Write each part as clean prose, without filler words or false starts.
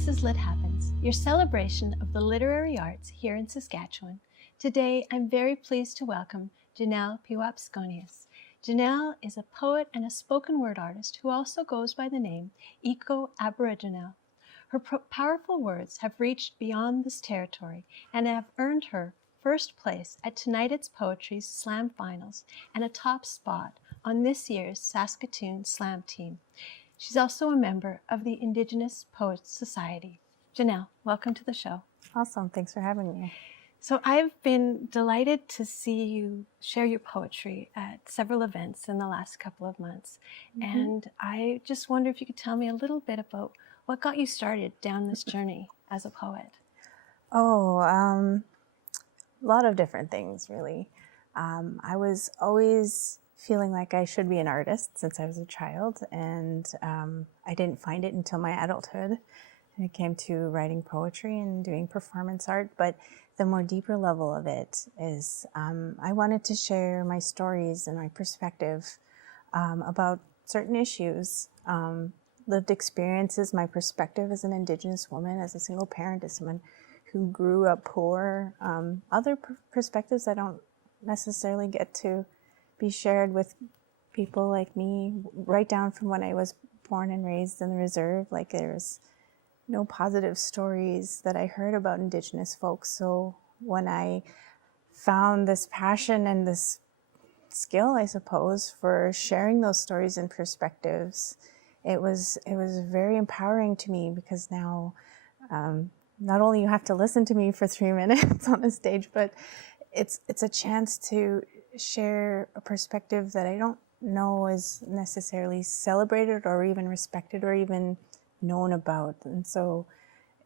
This is Lit Happens, your celebration of the literary arts here in Saskatchewan. Today, I'm very pleased to welcome Janelle Pewapsconias. Janelle is a poet and a spoken word artist who also goes by the name Eco Aboriginal. Her powerful words have reached beyond this territory and have earned her first place at tonight's Poetry Slam Finals and a top spot on this year's Saskatoon Slam team. She's also a member of the Indigenous Poets Society. Janelle, welcome to the show. Awesome. Thanks for having me. So I've been delighted to see you share your poetry at several events in the last couple of months. Mm-hmm. And I just wonder if you could tell me a little bit about what got you started down this journey as a poet. A lot of different things, really. I was always feeling like I should be an artist since I was a child, and I didn't find it until my adulthood. And it came to writing poetry and doing performance art, but the more deeper level of it is I wanted to share my stories and my perspective about certain issues, lived experiences, my perspective as an Indigenous woman, as a single parent, as someone who grew up poor, other perspectives I don't necessarily get to be shared with people like me, right down from when I was born and raised in the reserve. Like, there's no positive stories that I heard about Indigenous folks. So when I found this passion and this skill, I suppose, for sharing those stories and perspectives, it was very empowering to me, because now not only you have to listen to me for 3 minutes on the stage, but it's a chance to share a perspective that I don't know is necessarily celebrated or even respected or even known about. And so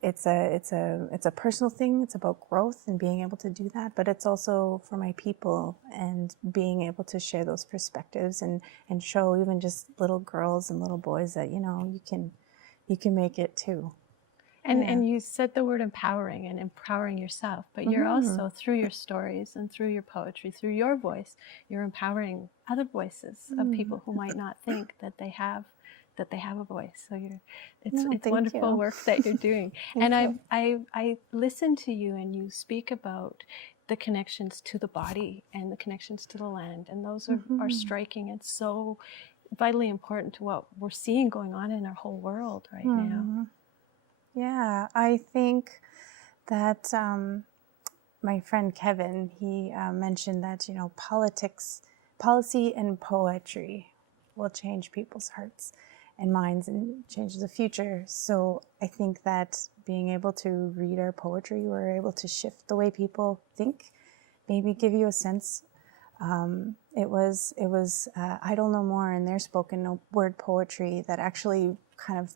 it's a personal thing. It's about growth and being able to do that, but it's also for my people and being able to share those perspectives and show even just little girls and little boys that, you know, you can make it too. And you said the word empowering and empowering yourself, but you're also, through your stories and through your poetry, through your voice, you're empowering other voices of people who might not think that they have a voice. So it's wonderful work that you're doing. And I listen to you, and you speak about the connections to the body and the connections to the land, and those are striking and so vitally important to what we're seeing going on in our whole world right now. Yeah, I think that my friend Kevin, he mentioned that, you know, policy and poetry will change people's hearts and minds and change the future. So I think that being able to read our poetry, we're able to shift the way people think, maybe give you a sense. It was Idle No More and their spoken word poetry that actually kind of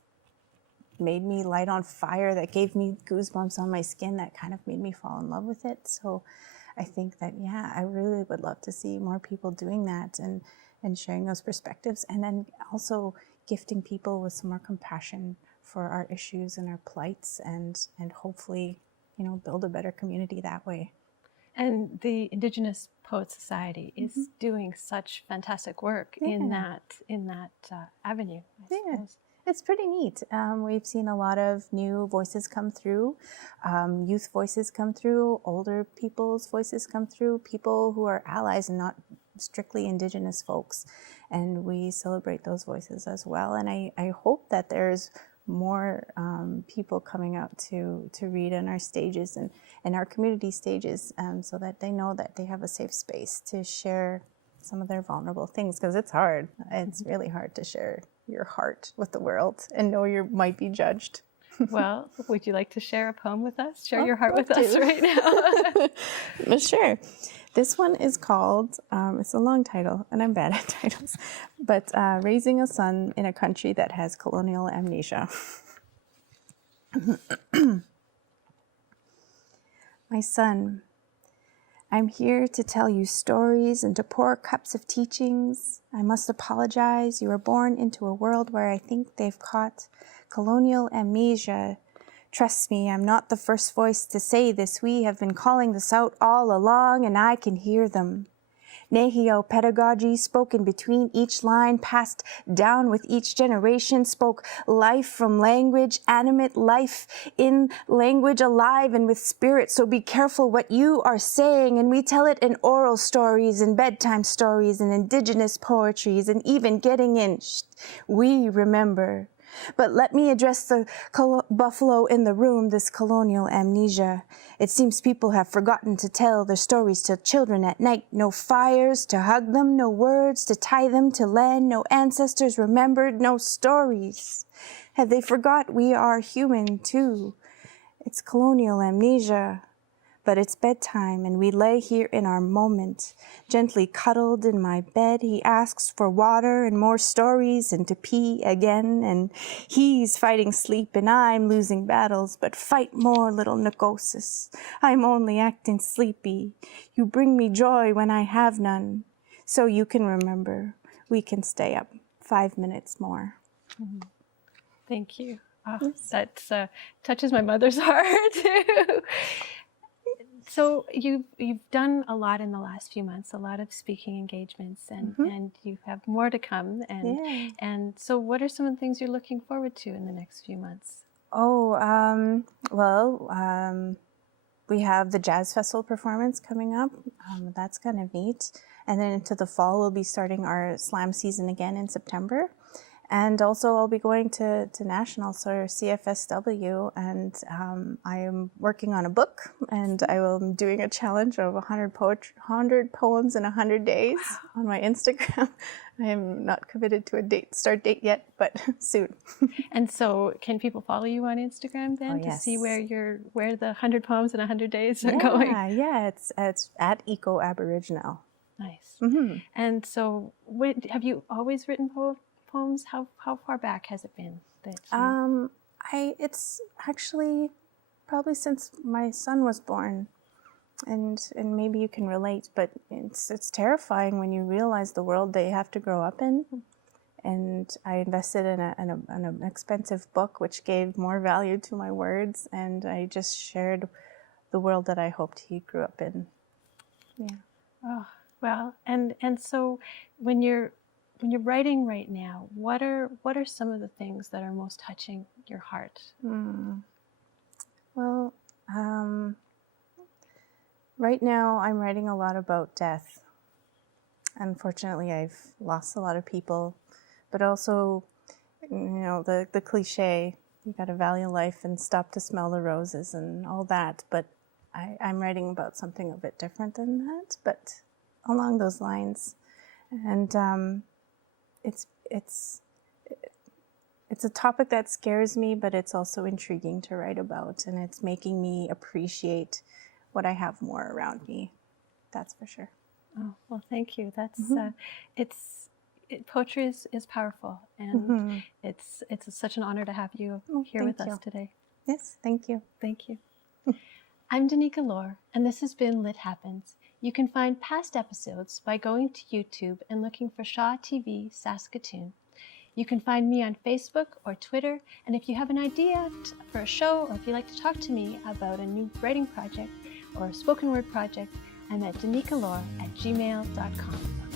made me light on fire, that gave me goosebumps on my skin, that kind of made me fall in love with it. So I think that, yeah, I really would love to see more people doing that and sharing those perspectives, and then also gifting people with some more compassion for our issues and our plights, and hopefully, you know, build a better community that way. And the Indigenous Poets Society is doing such fantastic work in that avenue, I suppose. It's pretty neat. We've seen a lot of new voices come through, youth voices come through, older people's voices come through, people who are allies and not strictly Indigenous folks. And we celebrate those voices as well. And I hope that there's more people coming out to read on our stages and our community stages, so that they know that they have a safe space to share some of their vulnerable things, because it's hard. It's really hard to share your heart with the world and know you might be judged. Well, would you like to share a poem with us? Share your heart with us right now. Sure. This one is called, it's a long title, and I'm bad at titles, but Raising a Son in a Country That Has Colonial Amnesia. My son, I'm here to tell you stories and to pour cups of teachings. I must apologize. You were born into a world where I think they've caught colonial amnesia. Trust me, I'm not the first voice to say this. We have been calling this out all along, and I can hear them. Nehio pedagogy spoken between each line, passed down with each generation, spoke life from language, animate life in language, alive and with spirit. So be careful what you are saying, and we tell it in oral stories and bedtime stories and indigenous poetries, and even getting in, we remember. But let me address the buffalo in the room, this colonial amnesia. It seems people have forgotten to tell their stories to children at night. No fires to hug them, no words to tie them to land, no ancestors remembered, no stories. Have they forgot we are human too? It's colonial amnesia. But it's bedtime, and we lay here in our moment, gently cuddled in my bed. He asks for water and more stories and to pee again, and he's fighting sleep and I'm losing battles, but fight more, little Nicosis. I'm only acting sleepy. You bring me joy when I have none, so you can remember we can stay up 5 minutes more. Mm-hmm. Thank you. Oh, that touches my mother's heart too. So you've done a lot in the last few months, a lot of speaking engagements, and, and you have more to come. And so what are some of the things you're looking forward to in the next few months? We have the Jazz Festival performance coming up. That's kind of neat. And then into the fall, we'll be starting our slam season again in September. And also I'll be going to nationals or CFSW, and I am working on a book, and I am doing a challenge of 100 poems in 100 days on my Instagram. I am not committed to a start date yet, but soon. And so can people follow you on Instagram then to see where the 100 poems in 100 days are going? Yeah, it's at Eco Aboriginal. Nice. And so have you always written poems? How far back has it been that it's actually probably since my son was born, and maybe you can relate, but it's terrifying when you realize the world they have to grow up in. And I invested in an expensive book which gave more value to my words, and I just shared the world that I hoped he grew up in. Yeah. Oh, well, and so when you're writing right now, what are some of the things that are most touching your heart? Well, right now I'm writing a lot about death. Unfortunately, I've lost a lot of people, but also, the cliche, you got to value life and stop to smell the roses and all that. But I'm writing about something a bit different than that, but along those lines. And it's a topic that scares me, but it's also intriguing to write about, and it's making me appreciate what I have more around me. That's for sure. Oh, well, thank you. That's poetry is powerful, and it's such an honor to have you here with us today. Yes, thank you. Thank you. I'm Danica Lorer, and this has been Lit Happens. You can find past episodes by going to YouTube and looking for Shaw TV Saskatoon. You can find me on Facebook or Twitter, and if you have an idea for a show, or if you'd like to talk to me about a new writing project or a spoken word project, I'm at danicalorer@gmail.com.